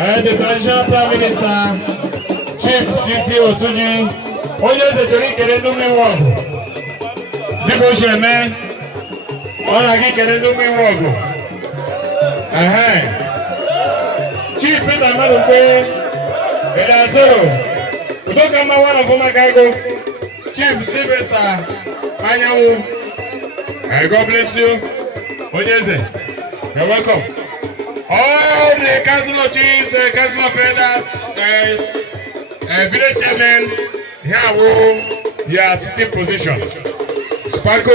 The Traditional Prime Minister, Chief T.C. Osuji, onye zetoro ikele ndị mmiri ọgụ. Dịka o si eme, ọ na-aga ikele ndị mmiri ọgụ. Chief Peter Madukwe, Edazoro, Udoka Mawana Fumakago, Chief Sylvester Anyanwu, God bless you. Onyeze, you're welcome. All the council of chiefs, council of elders, village chairman, here we are sitting position. Sparko,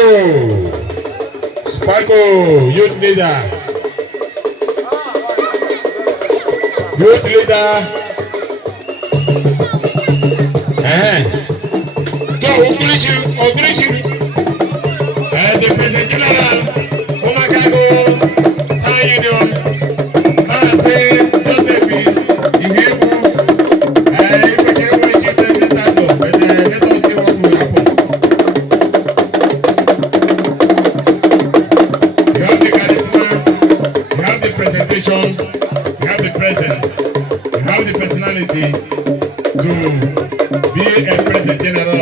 youth leader. Youth leader. Go, Ogrishi. The President General, Omakago, Town Union, Marase, Josephis, Ihebu, Chief President, let us see what will happen. You have the charisma, you have the presentation, you have the presence, you have the personality to be a President General